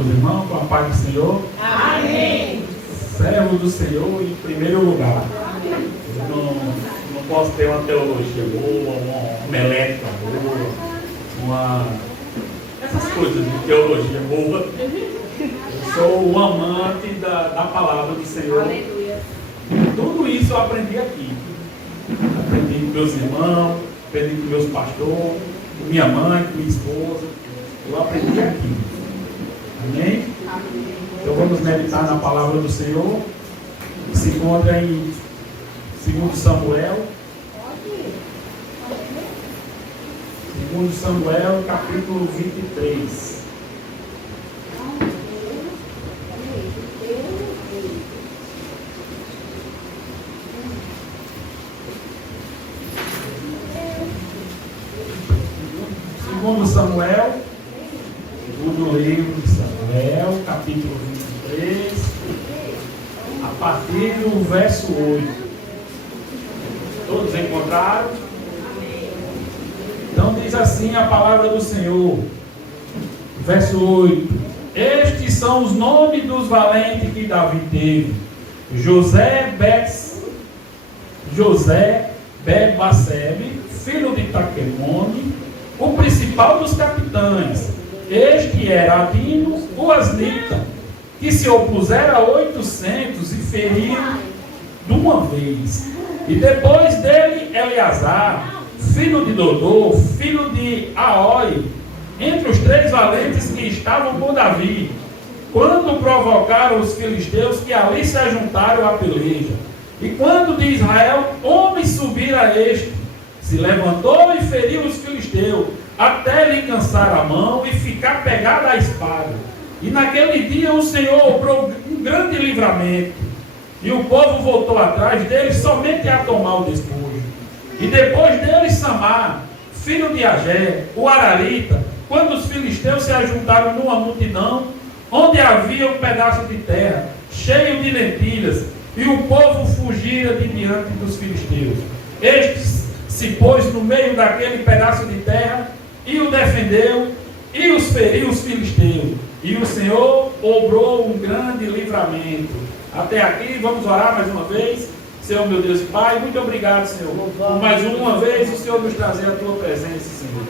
os irmãos com a paz do Senhor. Amém. Servo do Senhor em primeiro lugar. Eu não posso ter uma teologia boa, uma homilética boa, essas coisas de teologia boa. Eu sou um amante da palavra do Senhor. Aleluia. Tudo isso eu aprendi aqui. Aprendi com meus irmãos, aprendi com meus pastores, com minha mãe, com minha esposa. Eu aprendi aqui. Amém? Então vamos meditar na palavra do Senhor, que se encontra em 2 Samuel. 2 Samuel, capítulo 23. Segundo Samuel, segundo livro de Samuel, capítulo 23, a partir do verso 8. Todos encontraram? Então diz assim a palavra do Senhor, verso 8: Estes são os nomes dos valentes que Davi teve: José Bebasebe, filho de Taquemone, o principal dos capitães. Este era Adino, o asnita, que se opusera a 800 e feriu de uma vez. E depois dele Eleazar, filho de Dodô, filho de Aoi, entre os 3 valentes que estavam com Davi, quando provocaram os filisteus que ali se ajuntaram à peleja. E quando de Israel homem subir a este, se levantou e feriu os filisteus, até lhe cansar a mão e ficar pegada à espada. E naquele dia o Senhor obrou um grande livramento, e o povo voltou atrás dele somente a tomar o despojo. E depois dele Samar, filho de Agé, o Ararita, quando os filisteus se ajuntaram numa multidão, onde havia um pedaço de terra, cheio de lentilhas, e o povo fugira de diante dos filisteus. Este se pôs no meio daquele pedaço de terra, e o defendeu, e os feriu os filisteus. E o Senhor obrou um grande livramento. Até aqui, vamos orar mais uma vez. Senhor, meu Deus e Pai, muito obrigado, Senhor, por mais uma vez o Senhor nos trazer a Tua presença, Senhor.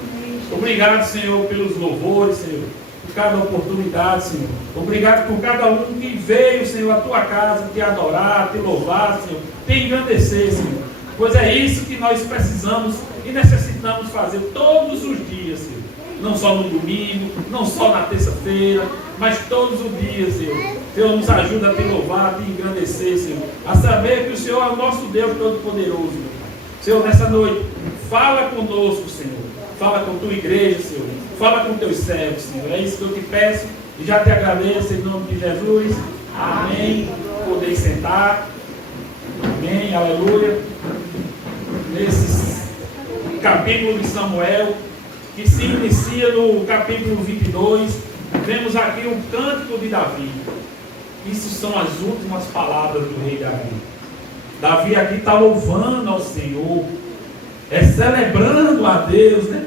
Obrigado, Senhor, pelos louvores, Senhor, por cada oportunidade, Senhor. Obrigado por cada um que veio, Senhor, à Tua casa, te adorar, te louvar, Senhor, te engrandecer, Senhor. Pois é isso que nós precisamos e necessitamos fazer todos os dias, Senhor. Não só no domingo, não só na terça-feira, mas todos os dias, Senhor. Senhor, nos ajuda a te louvar, a te engrandecer, Senhor. A saber que o Senhor é o nosso Deus Todo-Poderoso, meu Pai. Senhor, nessa noite, fala conosco, Senhor. Fala com a tua igreja, Senhor. Fala com teus servos, Senhor. É isso que eu te peço e já te agradeço em nome de Jesus. Amém. Podeis sentar. Amém. Aleluia. Nesse capítulo de Samuel, que se inicia no capítulo 22, vemos aqui o cântico de Davi. Isso são as últimas palavras do rei Davi. Davi aqui está louvando ao Senhor, celebrando a Deus, né?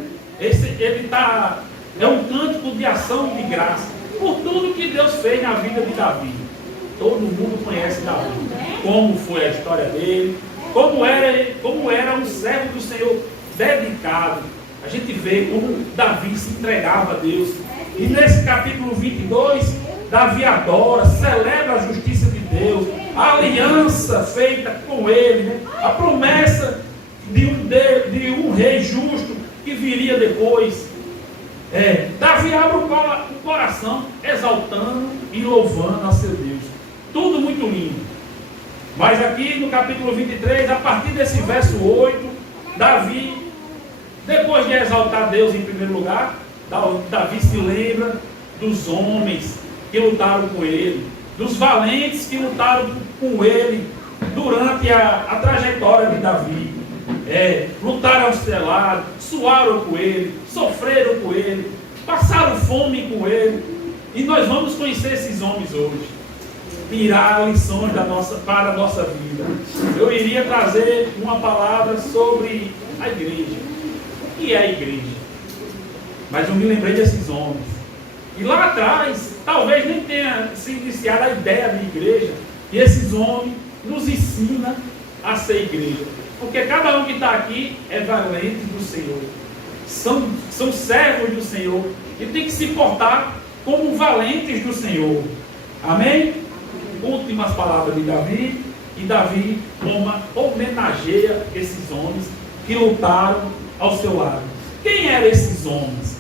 É um cântico de ação de graça por tudo que Deus fez na vida de Davi. Todo mundo conhece Davi, como foi a história dele, como era um servo do Senhor dedicado. A gente vê como Davi se entregava a Deus. E nesse capítulo 22, Davi adora, celebra a justiça de Deus, a aliança feita com ele, né? A promessa de um rei justo que viria depois. Davi abre o coração, exaltando e louvando a seu Deus. Tudo muito lindo. Mas aqui no capítulo 23, a partir desse verso 8, Davi, depois de exaltar Deus em primeiro lugar, Davi se lembra dos homens que lutaram com ele, dos valentes que lutaram com ele durante a trajetória de Davi. Lutaram ao seu lado, suaram com ele, sofreram com ele, passaram fome com ele. E nós vamos conhecer esses homens hoje, tirar lições para a nossa vida. Eu iria trazer uma palavra sobre a igreja. O que é a igreja? Mas eu me lembrei desses homens. E lá atrás, talvez nem tenha se iniciado a ideia de igreja. E esses homens nos ensinam a ser igreja. Porque cada um que está aqui é valente do Senhor. São servos do Senhor. E tem que se portar como valentes do Senhor. Amém? Últimas palavras de Davi. E Davi homenageia esses homens que lutaram ao seu lado. Quem eram esses homens?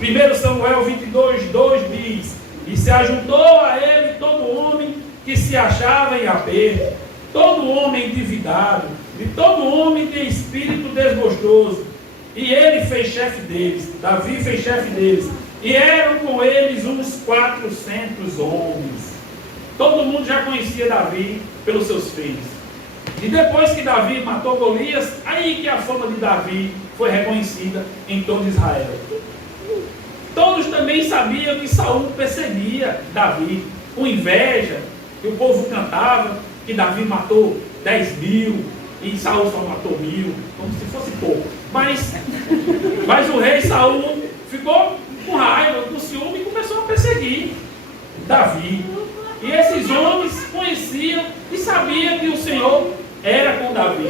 1 Samuel 22:2 diz: e se ajuntou a ele todo homem que se achava em aperto, todo homem endividado, e todo homem de espírito desgostoso. E ele fez chefe deles, Davi fez chefe deles, e eram com eles uns 400 homens. Todo mundo já conhecia Davi pelos seus feitos. E depois que Davi matou Golias, aí que a fama de Davi foi reconhecida em todo Israel. Todos também sabiam que Saul perseguia Davi, com inveja, que o povo cantava que Davi matou 10.000 e Saul só matou 1.000, como se fosse pouco. Mas o rei Saul ficou com raiva, com ciúme e começou a perseguir Davi. E esses homens conheciam e sabiam que o Senhor era com Davi.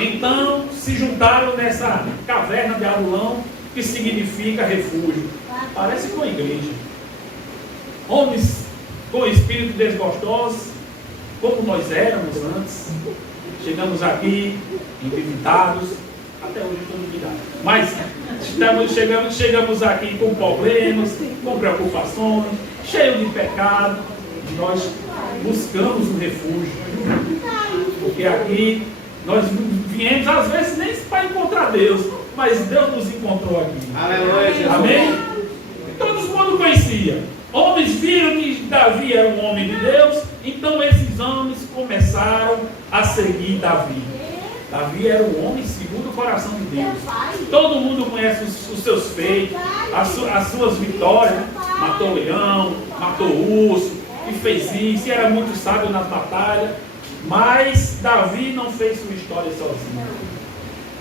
Então se juntaram nessa caverna de Adulão, que significa refúgio. Parece com a igreja. Homens com espírito desgostosos, como nós éramos antes. Chegamos aqui endividados, até hoje estamos endividados. Mas chegamos aqui com problemas, com preocupações, cheios de pecado. E nós buscamos um refúgio. Porque aqui nós viemos, às vezes, nem para encontrar Deus, mas Deus nos encontrou aqui. Aleluia. Amém? E todo mundo conhecia. Homens viram que Davi era um homem de Deus, então esses homens começaram a seguir Davi. Davi era um homem segundo o coração de Deus. Todo mundo conhece os seus feitos, as suas vitórias. Matou leão, matou urso, e fez isso, e era muito sábio nas batalhas. Mas Davi não fez sua história sozinho.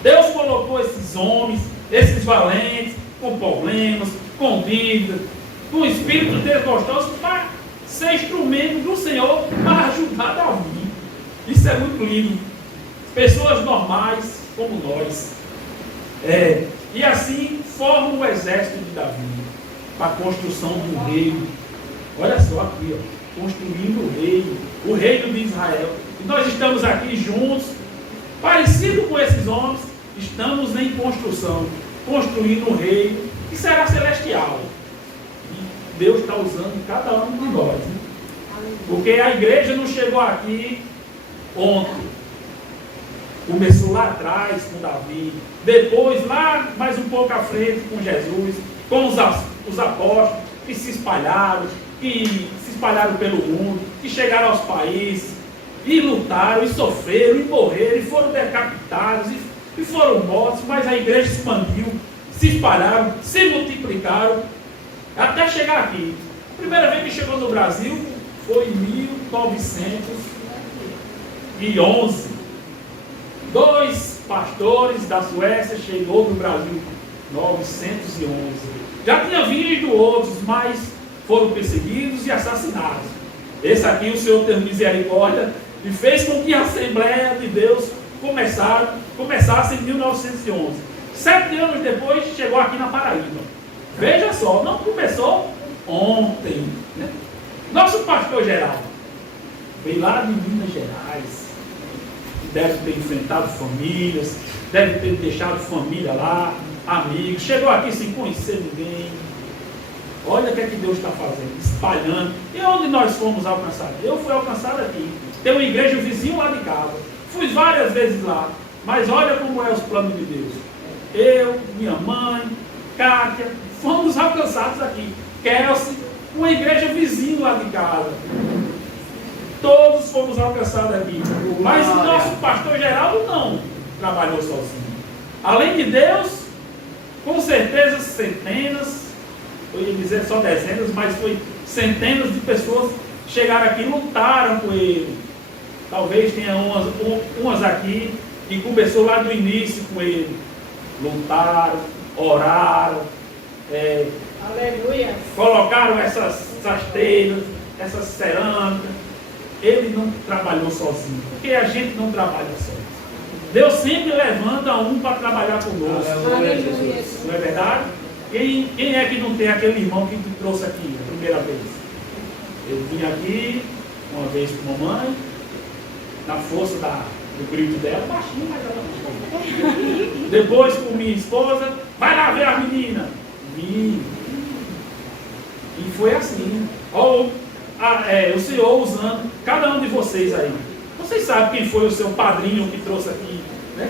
Deus colocou esses homens, esses valentes, com problemas, com dívidas, com espírito desgostoso, para ser instrumento do Senhor para ajudar Davi. Isso é muito lindo. Pessoas normais como nós. E assim formam o exército de Davi para a construção do reino. Olha só aqui, ó, construindo o reino de Israel. E nós estamos aqui juntos, parecido com esses homens, estamos em construção, construindo um reino que será celestial. E Deus está usando cada um de nós, né? Porque a igreja não chegou aqui ontem. Começou lá atrás com Davi, depois lá mais um pouco à frente com Jesus, com os apóstolos que se espalharam pelo mundo, que chegaram aos países, e lutaram, e sofreram, e morreram, e foram decapitados, e foram mortos, mas a igreja se expandiu, se espalharam, se multiplicaram, até chegar aqui. A primeira vez que chegou no Brasil foi em 1911. 2 pastores da Suécia chegou no Brasil em 911. Já tinha vindo outros, mas foram perseguidos e assassinados. Esse aqui o Senhor teve misericórdia e fez com que a Assembleia de Deus começasse em 1911. 7 anos depois chegou aqui na Paraíba. Veja só, não começou ontem, né? Nosso pastor geral veio lá de Minas Gerais. Deve ter enfrentado famílias, deve ter deixado família lá, amigos, chegou aqui sem conhecer ninguém. Olha o que é que Deus está fazendo, espalhando. E onde nós fomos alcançados? Eu fui alcançado aqui. Tem uma igreja vizinho lá de casa. Fui várias vezes lá. Mas olha como é os planos de Deus. Eu, minha mãe, Kátia, fomos alcançados aqui. Kelsey, uma igreja vizinho lá de casa. Todos fomos alcançados aqui. Mas o nosso pastor Geraldo não trabalhou sozinho. Além de Deus, com certeza centenas, eu ia dizer só dezenas, mas foi centenas de pessoas que chegaram aqui e lutaram com ele. Talvez tenha umas aqui que começou lá do início com ele. Lutaram, oraram, Aleluia. Colocaram essas telhas, essas cerâmicas. Ele não trabalhou sozinho, porque a gente não trabalha sozinho. Deus sempre levanta um para trabalhar conosco. Aleluia. Não é verdade? Quem é que não tem aquele irmão que te trouxe aqui a primeira vez? Eu vim aqui uma vez com a mamãe, na força do grito dela, baixinho, mas ela não. Depois com minha esposa, vai lá ver a menina. Vim. E foi assim. O Senhor usando cada um de vocês aí. Vocês sabem quem foi o seu padrinho que trouxe aqui, né?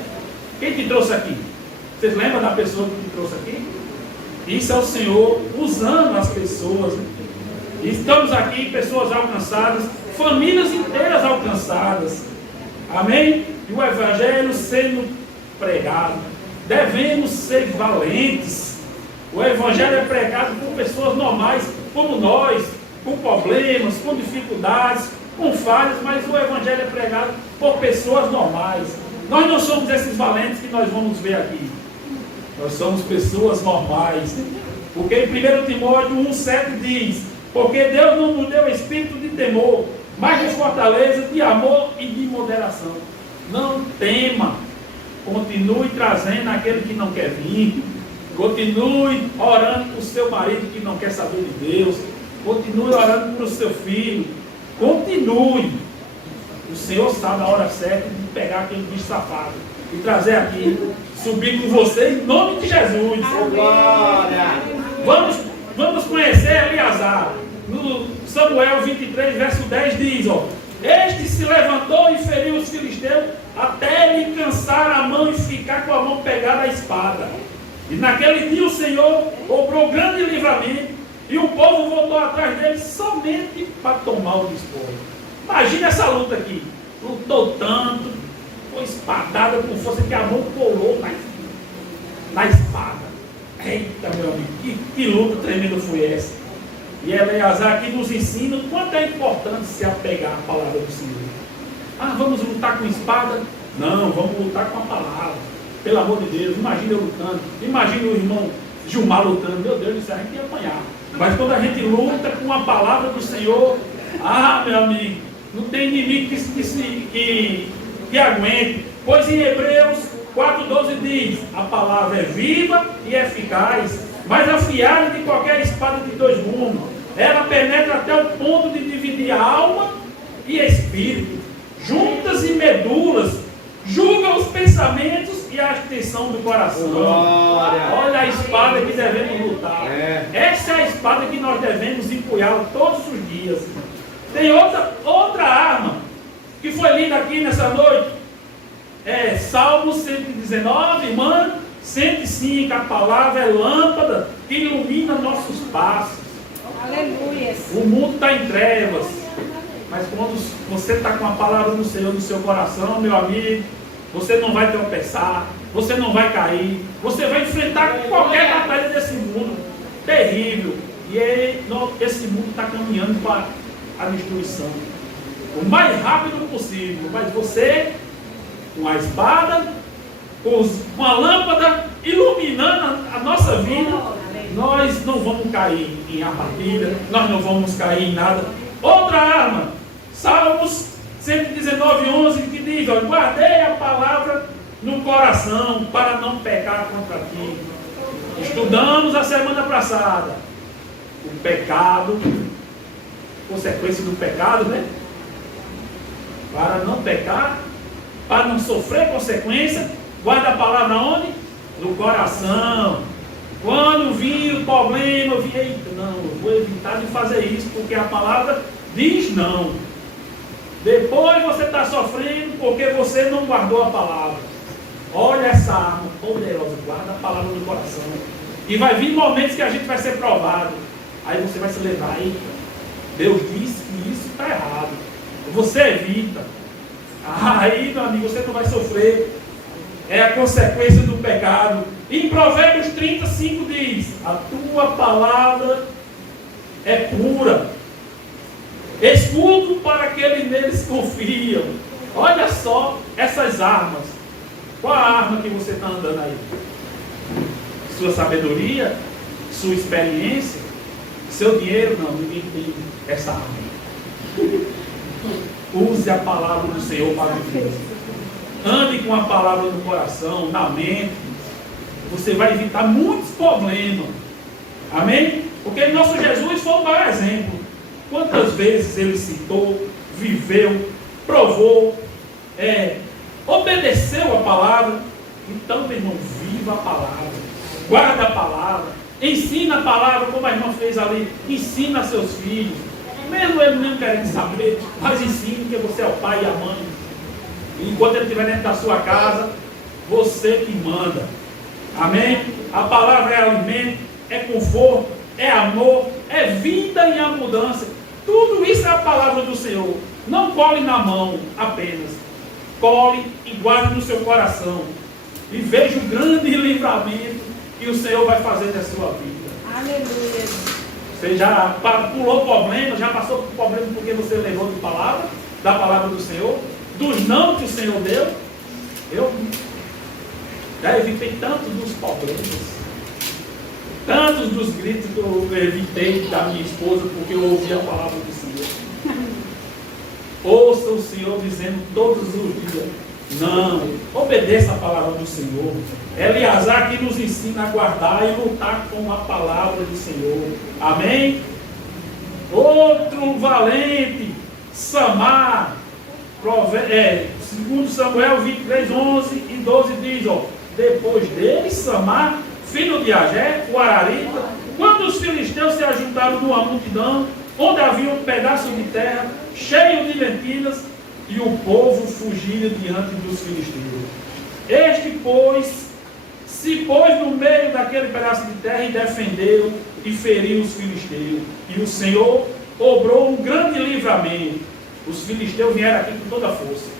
Quem te trouxe aqui? Vocês lembram da pessoa que te trouxe aqui? Isso é o Senhor usando as pessoas. Estamos aqui, pessoas alcançadas, famílias inteiras alcançadas. Amém? E o Evangelho sendo pregado. Devemos ser valentes. O Evangelho é pregado por pessoas normais, como nós, com problemas, com dificuldades, com falhas, mas o Evangelho é pregado por pessoas normais. Nós não somos esses valentes que nós vamos ver aqui. Nós somos pessoas normais. Porque em 1 Timóteo 1,7 diz: porque Deus não nos deu espírito de temor, mas de fortaleza, de amor e de moderação. Não tema. Continue trazendo aquele que não quer vir. Continue orando por seu marido que não quer saber de Deus. Continue orando por seu filho. Continue. O Senhor sabe a hora certa de pegar aquele bicho safado e trazer aqui, subir com você em nome de Jesus. Vamos conhecer Eleazar. No Samuel 23, verso 10 diz: este se levantou e feriu os filisteus até lhe cansar a mão e ficar com a mão pegada à espada. E naquele dia o Senhor obrou grande livramento e o povo voltou atrás dele somente para tomar o despojo. Imagina essa luta aqui. Lutou tanto, foi espadada com força que a mão colou na espada. Eita, meu amigo, que luta tremenda foi essa. E Eleazar aqui nos ensina o quanto é importante se apegar à palavra do Senhor. Vamos lutar com espada? Não, vamos lutar com a palavra. Pelo amor de Deus, imagina eu lutando. Imagina o irmão Gilmar lutando. Meu Deus do céu, a gente ia apanhar. Mas quando a gente luta com a palavra do Senhor, meu amigo, não tem inimigo que aguente. Pois em Hebreus 4,12 diz: a palavra é viva e eficaz, mais afiada de qualquer espada de dois gumes. Ela penetra até o ponto de dividir a alma e espírito, juntas e medulas, julga os pensamentos e a extensão do coração. Olha a espada que devemos lutar. Essa é a espada que nós devemos empunhar todos os dias. Tem outra arma que foi lida aqui nessa noite. Salmo 119, irmã, 105. A palavra é lâmpada que ilumina nossos passos. Aleluia. O mundo está em trevas, mas quando você está com a palavra do Senhor no seu coração, meu amigo, você não vai tropeçar, você não vai cair, você vai enfrentar qualquer batalha desse mundo terrível. E esse mundo está caminhando para a destruição o mais rápido possível. Mas você, com a espada, com a lâmpada iluminando a nossa vida, nós não vamos cair em armadilha, nós não vamos cair em nada. Outra arma, Salmos 119:11, que diz: guardei a palavra no coração para não pecar contra ti. Estudamos a semana passada o pecado, consequência do pecado, né? Para não pecar, para não sofrer consequência, guarda a palavra onde? No coração. Quando vir o problema, eu vi, eita, não, eu vou evitar de fazer isso, porque a palavra diz não. Depois você está sofrendo porque você não guardou a palavra. Olha essa arma poderosa, guarda a palavra no coração. E vai vir momentos que a gente vai ser provado. Aí você vai se lembrar, eita, Deus disse que isso está errado. Você evita. Aí, meu amigo, você não vai sofrer. É a consequência do pecado. Em Provérbios 35 diz: a tua palavra é pura, escudo para aqueles neles confiam. Olha só essas armas. Qual a arma que você está andando aí? Sua sabedoria? sua experiência, seu dinheiro, não, ninguém tem essa arma. Use a palavra do Senhor para viver. Ande com a palavra no coração, na mente. Você vai evitar muitos problemas. Amém? Porque nosso Jesus foi o maior exemplo. Quantas vezes ele citou, viveu, provou, obedeceu a palavra. Então, meu irmão, viva a palavra, guarda a palavra, ensina a palavra, como a irmã fez ali, ensina a seus filhos, mesmo ele não querendo saber, mas ensine, porque você é o pai e a mãe. E enquanto ele estiver dentro da sua casa, você que manda. Amém? A palavra é alimento, é conforto, é amor, é vida em abundância. Tudo isso é a palavra do Senhor. Não cole na mão apenas, cole e guarde no seu coração. E veja o grande livramento que o Senhor vai fazer na sua vida. Aleluia. Você já pulou problema, já passou por problema porque você levou de palavra, da palavra do Senhor, dos não que o Senhor deu. Eu já evitei tantos dos problemas, tantos dos gritos que eu evitei da minha esposa porque eu ouvi a palavra do Senhor. Ouça o Senhor dizendo todos os dias: não, obedeça a palavra do Senhor. Eleazar que nos ensina a guardar e lutar com a palavra do Senhor. Amém? Outro valente, Samar, 2 Samuel 23, 11 e 12 diz, depois dele, Samar, filho de Agé, o Ararita, quando os filisteus se ajuntaram numa multidão, onde havia um pedaço de terra cheio de lentilhas, e o povo fugia diante dos filisteus. Este, pois, se pôs no meio daquele pedaço de terra e defendeu e feriu os filisteus. E o Senhor obrou um grande livramento. Os filisteus vieram aqui com toda a força.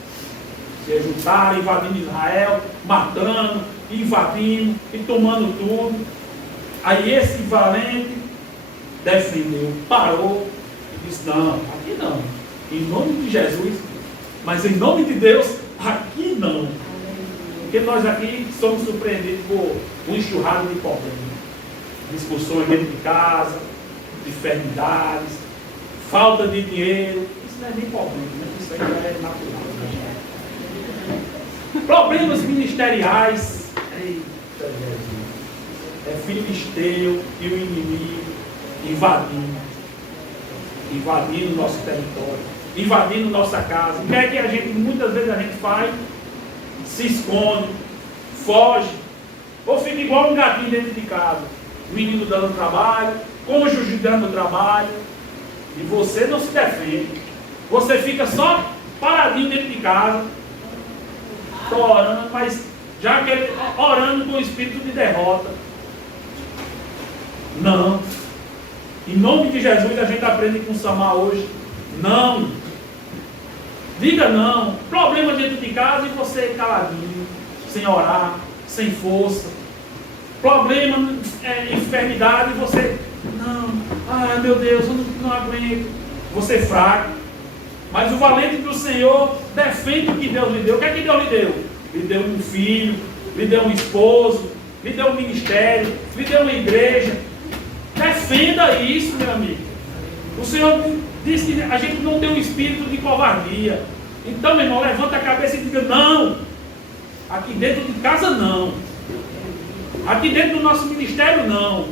Se juntaram, invadindo Israel, matando, invadindo e tomando tudo. Aí esse valente defendeu, parou e disse: não, aqui não. Em nome de Jesus, mas em nome de Deus, aqui não. Porque nós aqui somos surpreendidos por um enxurrado de problemas. Discussões dentro de casa, enfermidades, falta de dinheiro. Isso não é nem problema, né? Isso aí já é natural. Né? Problemas ministeriais. Eita Jesus. É filisteu e o inimigo invadindo o nosso território, invadindo nossa casa. O que é que a gente, muitas vezes a gente faz? Se esconde, foge, ou fica igual um gatinho dentro de casa, menino dando trabalho, cônjuge dando trabalho, e você não se defende, você fica só paradinho dentro de casa, orando, mas já orando com o espírito de derrota. Não. Em nome de Jesus a gente aprende com Samar hoje. Não. Diga não. Problema dentro de casa e você caladinho, sem orar, sem força. Problema, enfermidade e você, não. Ai meu Deus, eu não aguento. Você é fraco. Mas o valente do Senhor defende o que Deus lhe deu. O que é que Deus lhe deu? Lhe deu um filho, lhe deu um esposo, lhe deu um ministério, lhe deu uma igreja. Defenda isso, meu amigo. O Senhor diz que a gente não tem um espírito de covardia. Então, meu irmão, levanta a cabeça e diga: não. Aqui dentro de casa, não. Aqui dentro do nosso ministério, não.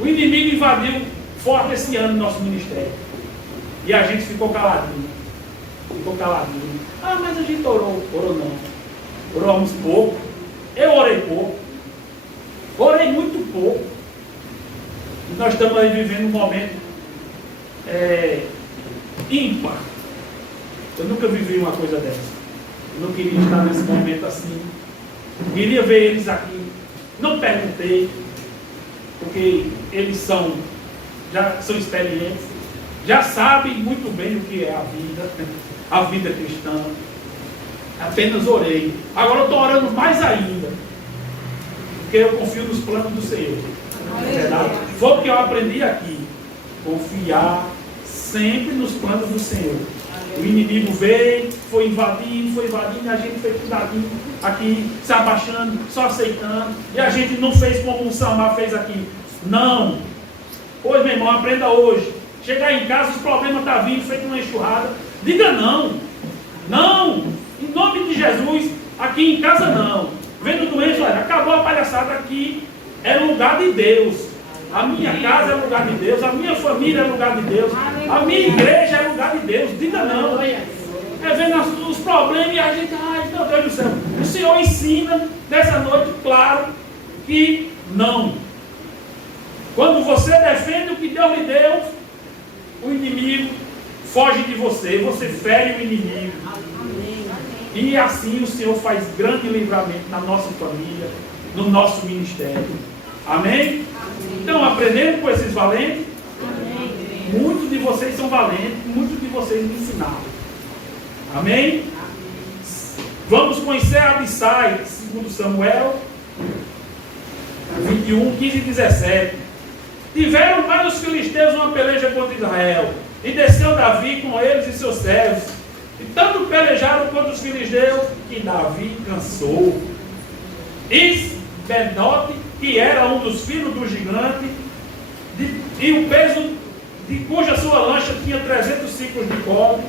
O inimigo invadiu forte esse ano no nosso ministério. E a gente ficou caladinho. Ah, mas a gente orou. Orou não. Oramos pouco. Eu orei pouco. Orei muito pouco. E nós estamos aí vivendo um momento ímpar. Eu nunca vivi uma coisa dessa. Eu não queria estar nesse momento assim. Queria ver eles aqui. Não perguntei, porque eles já são experientes, já sabem muito bem o que é a vida cristã. Apenas orei. Agora eu estou orando mais ainda, porque eu confio nos planos do Senhor. Verdade? Foi o que eu aprendi aqui. Confiar sempre nos planos do Senhor. O inimigo veio, foi invadindo, e a gente foi cuidadinho aqui, se abaixando, só aceitando. E a gente não fez como o Samar fez aqui. Não. Pois, meu irmão, aprenda hoje. Chegar em casa, os problemas estão vindo, feito uma enxurrada. Diga não. Não. Em nome de Jesus, aqui em casa não. Vendo doença, olha, acabou a palhaçada aqui. É lugar de Deus. A minha casa é lugar de Deus. A minha família é lugar de Deus. A minha igreja é lugar de Deus. Diga não. É vendo os problemas e a gente, ai, meu Deus do céu. O Senhor ensina nessa noite, claro, que não. Quando você defende o que Deus lhe deu, o inimigo foge de você. Você fere o inimigo. E assim o Senhor faz grande livramento na nossa família, no nosso ministério. Amém? Então, aprendendo com esses valentes, muitos de vocês são valentes, muitos de vocês me ensinaram. Amém? Vamos conhecer Abissai, segundo Samuel 21, 15 e 17. Tiveram mais os filisteus uma peleja contra Israel, e desceu Davi com eles e seus servos, e tanto pelejaram contra os filisteus, que Davi cansou. Isbenote, que era um dos filhos do gigante, e o peso de cuja sua lancha tinha 300 ciclos de cobre,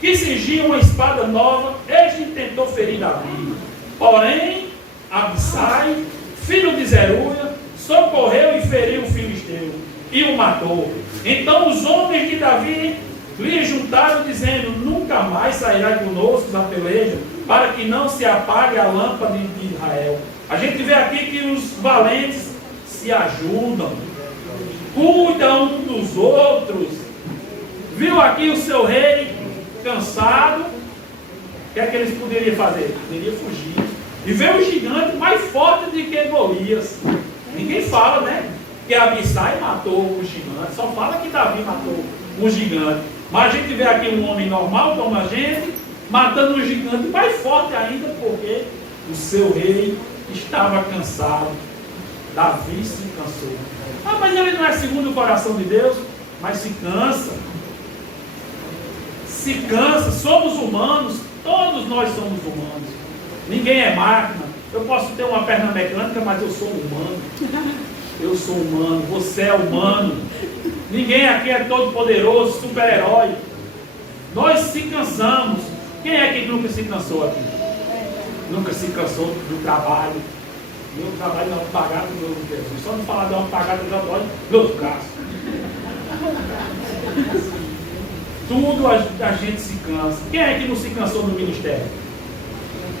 que cingia uma espada nova, este tentou ferir Davi. Porém, Abissai, filho de Zeruia, socorreu e feriu o filisteu, e o matou. Então os homens de Davi lhe juntaram, dizendo: nunca mais sairá conosco da peleja, para que não se apague a lâmpada de Israel. A gente vê aqui que os valentes se ajudam, cuidam um dos outros. Viu aqui o seu rei cansado, o que é que eles poderiam fazer? Poderiam fugir. E veio o gigante mais forte do que Golias. Ninguém fala, né? Que Abissai matou o gigante. Só fala que Davi matou o gigante. Mas a gente vê aqui um homem normal como a gente, matando um gigante mais forte ainda, porque o seu rei estava cansado. Davi se cansou. Ah, mas ele não é segundo o coração de Deus, mas se cansa. Se cansa, somos humanos, todos nós somos humanos. Ninguém é máquina. Eu posso ter uma perna mecânica, mas eu sou humano. Eu sou humano, você é humano. Ninguém aqui é todo poderoso, super-herói. Nós se cansamos. Quem é que nunca se cansou aqui? Nunca se cansou do trabalho. Meu trabalho não é pagado, meu Jesus. Só não falar de uma pagada já dói meus braços. Tudo a gente se cansa. Quem é que não se cansou no ministério?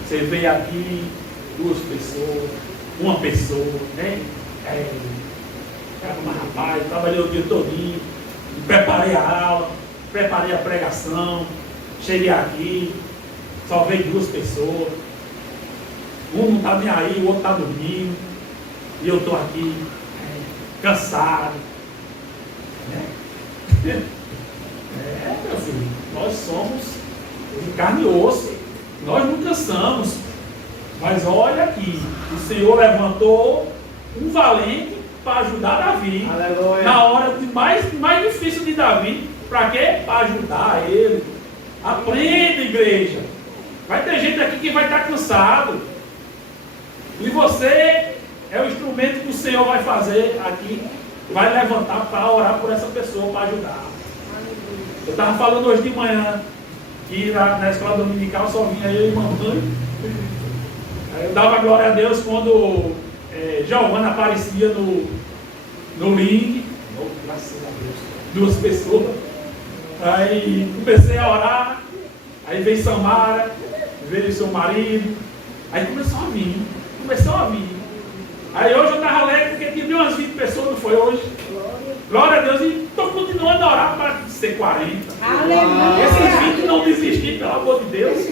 Você vê aqui duas pessoas, uma pessoa, né? Mas rapaz, trabalhei o dia todinho, preparei a aula, preparei a pregação, cheguei aqui, só veio duas pessoas. Um não está nem aí, o outro está dormindo, e eu estou aqui, cansado. Né? Meu filho, nós somos de carne e osso, nós não cansamos. Mas olha aqui, o Senhor levantou um valente para ajudar Davi. Aleluia. Na hora mais difícil de Davi. Para quê? Para ajudar ele. Aprenda, igreja. Vai ter gente aqui que vai estar cansado. E você é o instrumento que o Senhor vai fazer aqui. Vai levantar para orar por essa pessoa, para ajudar. Eu estava falando hoje de manhã que na escola dominical só vinha eu e mamãe. Eu dava glória a Deus quando Giovana aparecia no link. Oh, graças a Deus. Duas pessoas. Aí comecei a orar. Aí veio Samara, veio seu marido. Aí começou a vir. Aí hoje eu estava alegre porque tinha umas 20 pessoas, não foi hoje? Glória a Deus. E estou continuando a orar para ser 40. Aleluia. Esses 20 não desistir, pelo amor de Deus.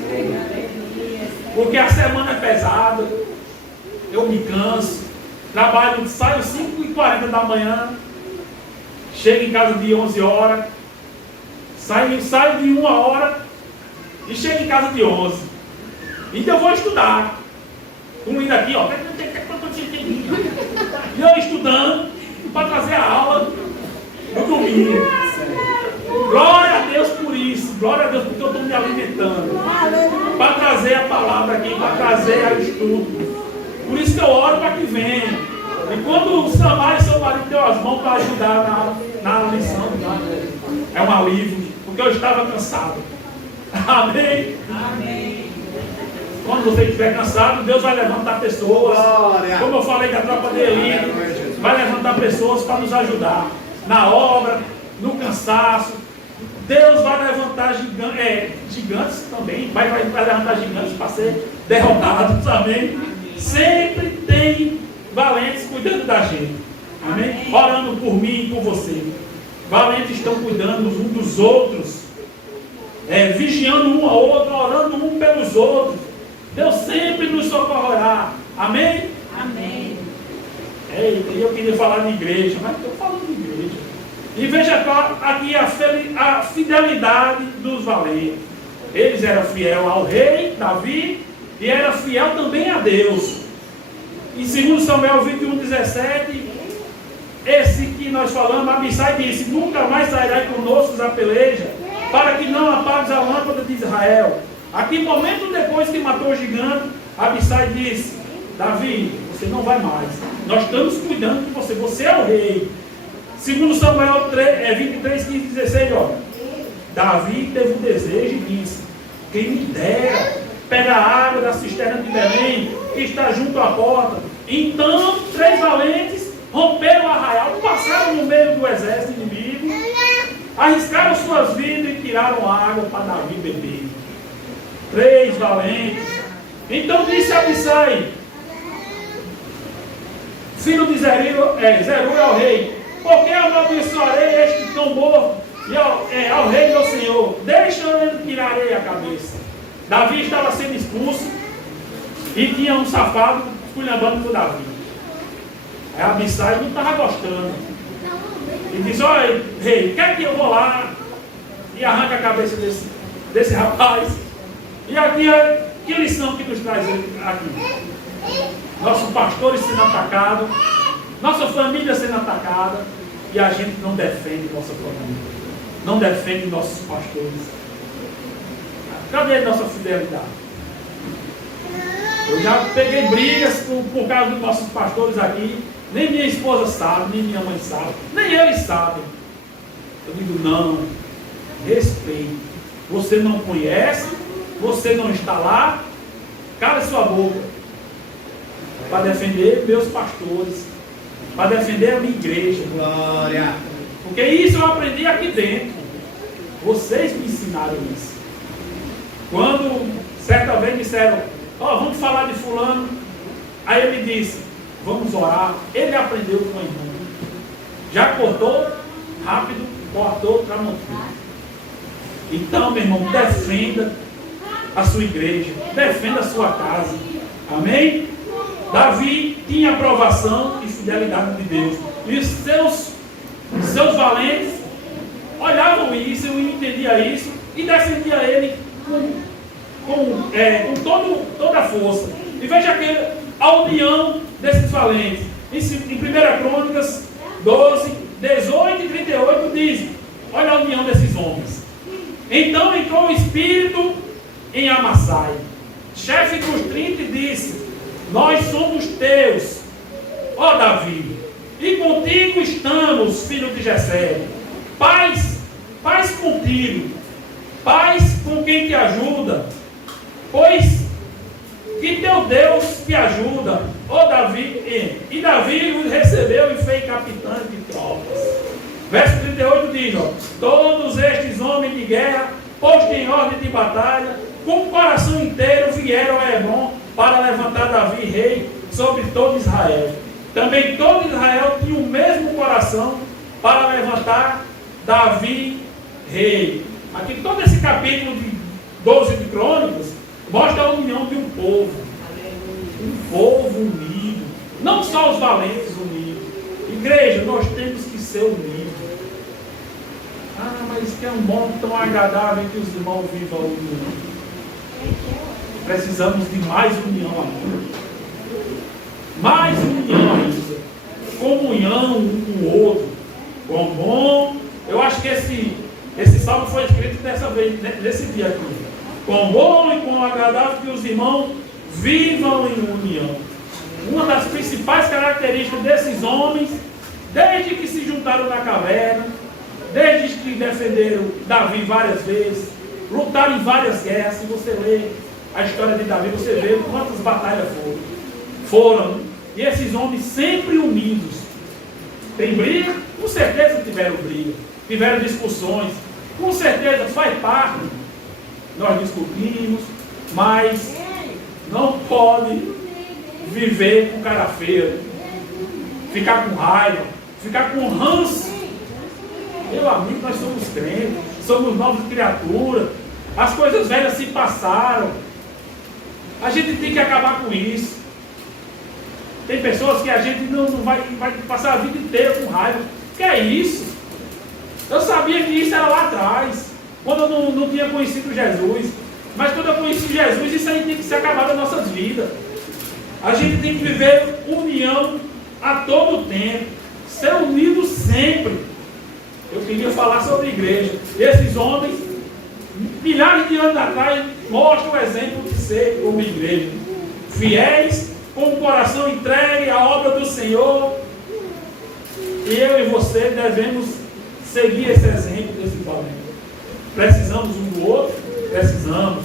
Porque a semana é pesada. Eu me canso. Trabalho, saio 5h40 da manhã. Chego em casa de 11 horas. Saio de 1 hora. E chego em casa de 11. Então eu vou estudar. Um indo aqui, ó. E eu estudando para trazer a aula no domingo. Glória a Deus por isso. Glória a Deus porque eu estou me alimentando. Para trazer a palavra aqui, para trazer o estudo. Por isso que eu oro para que venha. E quando o Samar e seu marido deu as mãos para ajudar na lição, é um alívio, porque eu estava cansado. Amém? Amém. Quando você estiver cansado, Deus vai levantar pessoas. Como eu falei da tropa de elite, vai levantar pessoas para nos ajudar na obra, no cansaço. Deus vai levantar gigantes também, vai levantar gigantes para ser derrotados, amém? Sempre tem valentes cuidando da gente, amém? Orando por mim e por você. Valentes estão cuidando uns dos outros, vigiando um ao outro, orando um pelos outros. Deus sempre nos socorrerá, amém? Amém. Eu queria falar de igreja, mas estou falando de igreja. E veja aqui a fidelidade dos valentes. Eles eram fiel ao rei Davi e era fiel também a Deus. Em 2 Samuel 21:17, esse que nós falamos, Abissai disse: nunca mais sairá conosco da peleja, para que não apagues a lâmpada de Israel. Aqui, momento depois que matou o gigante, Abissai disse: Davi, você não vai mais. Nós estamos cuidando de você. Você é o rei. 2 Samuel 23:15-16, olha. Davi teve um desejo e disse: quem me dera pegar a água da cisterna de Belém, que está junto à porta. Então, 3 valentes romperam o arraial, passaram no meio do exército inimigo, arriscaram suas vidas e tiraram água para Davi beber. 3 valentes. Então disse Abissai, filho de Zeruia ao rei: por que amaldiçoarei este tão morto e ao rei meu senhor? Deixa eu tirarei a cabeça. Davi estava sendo expulso e tinha um safado esculhambando com Davi. Aí Abissai não estava gostando. E diz: olha, rei, quer que eu vou lá e arranque a cabeça desse rapaz? E aqui, que lição que nos traz aqui? Nossos pastores sendo atacados, nossa família sendo atacada, e a gente não defende nossa família, não defende nossos pastores. Cadê a nossa fidelidade? Eu já peguei brigas por causa dos nossos pastores aqui. Nem minha esposa sabe, nem minha mãe sabe, nem eles sabem. Eu digo: não, respeito. Você não conhece, você não está lá, cala sua boca. Para defender meus pastores, para defender a minha igreja. Glória. Porque isso eu aprendi aqui dentro. Vocês me ensinaram isso. Quando certa vez disseram: vamos falar de fulano. Aí ele disse: vamos orar. Ele aprendeu com o irmão. Já cortou rápido, cortou tramontina. Então, meu irmão, defenda a sua igreja, defenda a sua casa. Amém? Davi tinha aprovação e fidelidade de Deus. E os seus valentes olhavam isso, eu entendia isso e defendia ele com toda a força. E veja aqui a união desses valentes. Em 1 Crônicas 12, 18 e 38 diz: olha a união desses homens. Então entrou o Espírito em Amassai, chefe dos 30, e disse: nós somos teus, ó Davi, e contigo estamos, filho de Jessé. Paz contigo, paz com quem te ajuda, pois que teu Deus te ajuda, ó Davi. E Davi os recebeu e fez capitão de tropas. Verso 38 diz: todos estes homens de guerra, postos em ordem de batalha, com o coração inteiro vieram a Hebrom para levantar Davi rei sobre todo Israel. Também todo Israel tinha o mesmo coração para levantar Davi rei. Aqui todo esse capítulo de 12 de Crônicas mostra a união de um povo. Um povo unido. Não só os valentes unidos. Igreja, nós temos que ser unidos. Mas que é um modo tão agradável que os irmãos vivam a união. Precisamos de mais união ainda. Mais união ainda. Comunhão um com o outro. Quão bom. Eu acho que esse salmo foi escrito dessa vez, nesse dia aqui. Quão bom e quão agradável que os irmãos vivam em união. Uma das principais características desses homens, desde que se juntaram na caverna, desde que defenderam Davi várias vezes, lutaram em várias guerras. Se você ler a história de Davi, você vê quantas batalhas foram. E esses homens sempre unidos. Tem briga? Com certeza tiveram briga. Tiveram discussões. Com certeza faz parte. Nós discutimos, mas não pode viver com cara feia, ficar com raiva, ficar com ranço. Meu amigo, nós somos crentes, somos novas criaturas, as coisas velhas se passaram, a gente tem que acabar com isso. Tem pessoas que a gente não vai passar a vida inteira com raiva. Que é isso? Eu sabia que isso era lá atrás, quando eu não tinha conhecido Jesus. Mas quando eu conheci Jesus, isso aí tem que ser acabado das nossas vidas. A gente tem que viver união a todo tempo, ser unido sempre. Eu queria falar sobre a igreja. Esses homens, milhares de anos atrás, mostram o exemplo de ser uma igreja. Fiéis, com o coração entregue à obra do Senhor. E eu e você devemos seguir esse exemplo desse valente. Precisamos um do outro, precisamos.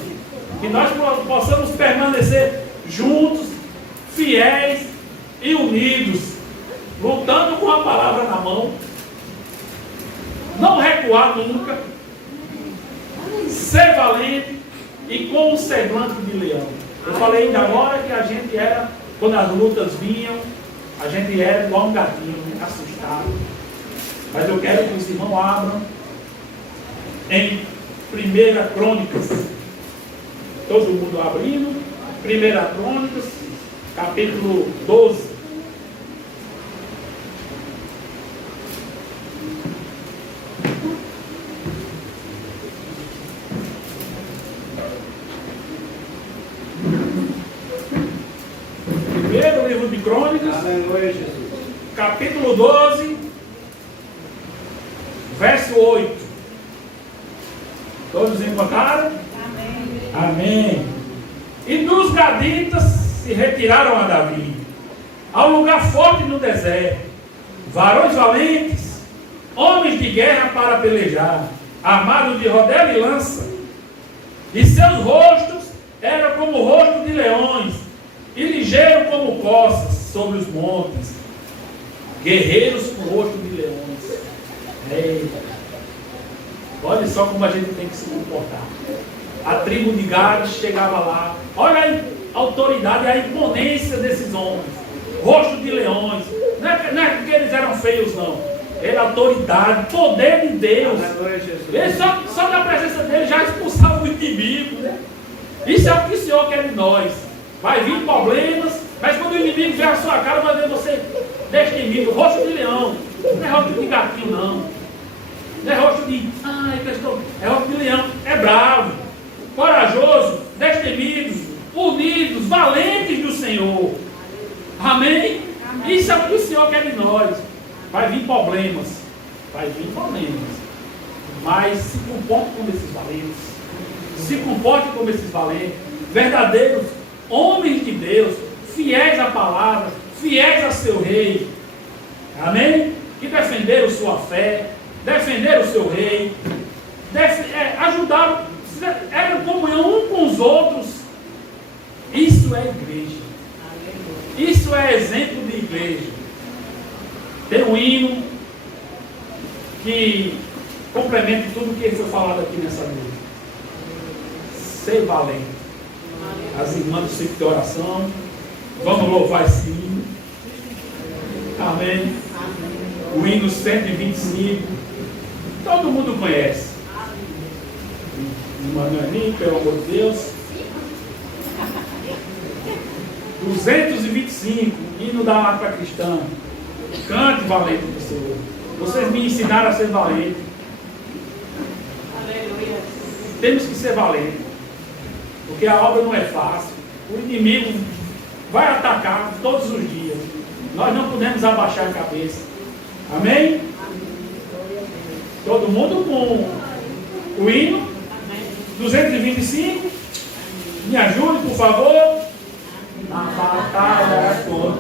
Que nós possamos permanecer juntos, fiéis e unidos, lutando com a palavra na mão. Não recuar nunca, ser valente e com um semblante de leão. Eu falei ainda agora que a gente era, quando as lutas vinham, a gente era igual um gatinho, assustado. Mas eu quero que os irmãos abram em 1 Crônicas. Todo mundo abrindo. 1 Crônicas, capítulo 12. Primeiro livro de Crônicas, capítulo 12, verso 8. Todos encontraram? Amém. Amém. E dos gaditas se retiraram a Davi, ao lugar forte no deserto, varões valentes, homens de guerra para pelejar, armados de rodela e lança, e seus rostos eram como o rosto de leões, e ligeiro como coças sobre os montes, guerreiros com rosto de leões. Eita! Olha só como a gente tem que se comportar. A tribo de Gades chegava lá. Olha a autoridade e a imponência desses homens. Rosto de leões. Não é porque eles eram feios, não. Era autoridade, poder de Deus. Ele só na presença dele já expulsava o inimigo. Isso é o que o Senhor quer de nós. Vai vir problemas, mas quando o inimigo vier a sua cara, vai ver você destemido. Rosto de leão. Não é rosto de gatinho, não. Não é rosto de, é rosto de leão, é bravo, corajoso, destemidos, unidos, valentes do Senhor. Amém? Amém? Isso é o que o Senhor quer de nós. Vai vir problemas, mas se comporte como esses valentes, se comporte como esses valentes, verdadeiros homens de Deus, fiéis à palavra, fiéis a seu rei. Amém? Que defenderam sua fé, defender o seu rei, ajudaram, eram comunhão um com os outros. Isso é igreja. Isso é exemplo de igreja. Tem um hino que complementa tudo que foi falado aqui nessa noite. Ser valente. As irmãs do ciclo de oração, vamos louvar esse hino. Amém. O hino 125. Todo mundo conhece. Manuel, pelo amor de Deus. 225, hino da harpa cristã. Cante valente do Senhor. Vocês me ensinaram a ser valente. Aleluia. Temos que ser valentes. Porque a obra não é fácil. O inimigo vai atacar todos os dias. Nós não podemos abaixar a cabeça. Amém? Todo mundo com o hino 225. Me ajude, por favor. Na batalha contra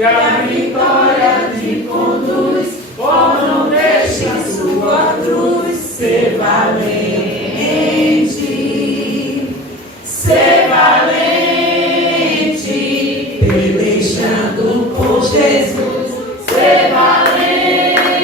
que a vitória te conduz. Oh, não deixe a sua cruz. Ser valente, ser valente, pelejando por Jesus. Ser valente,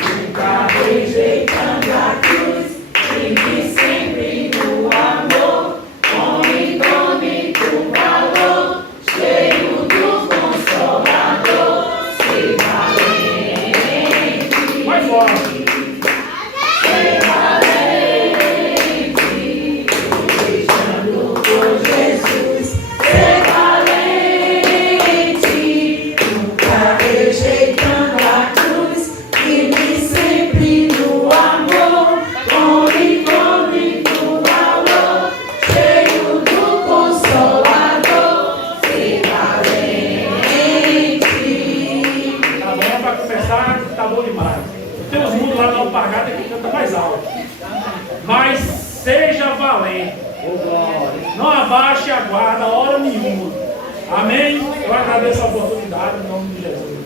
nunca rejeitando a cruz, firme sempre no amor, com indômito valor, cheio do Consolador. Ser valente, mais forte. Ser valente, pelejando por Jesus. Ser valente, nunca rejeitando a cruz, firme sempre no amor, com indômito valor, cheio do Consolador. Ser valente. Tá bom, para começar, tá bom demais. Tem uns mundos lá na alpargata que canta mais alto. Mas seja valente. Não abaixe a guarda hora nenhuma. Amém? Eu agradeço a oportunidade em nome de Jesus.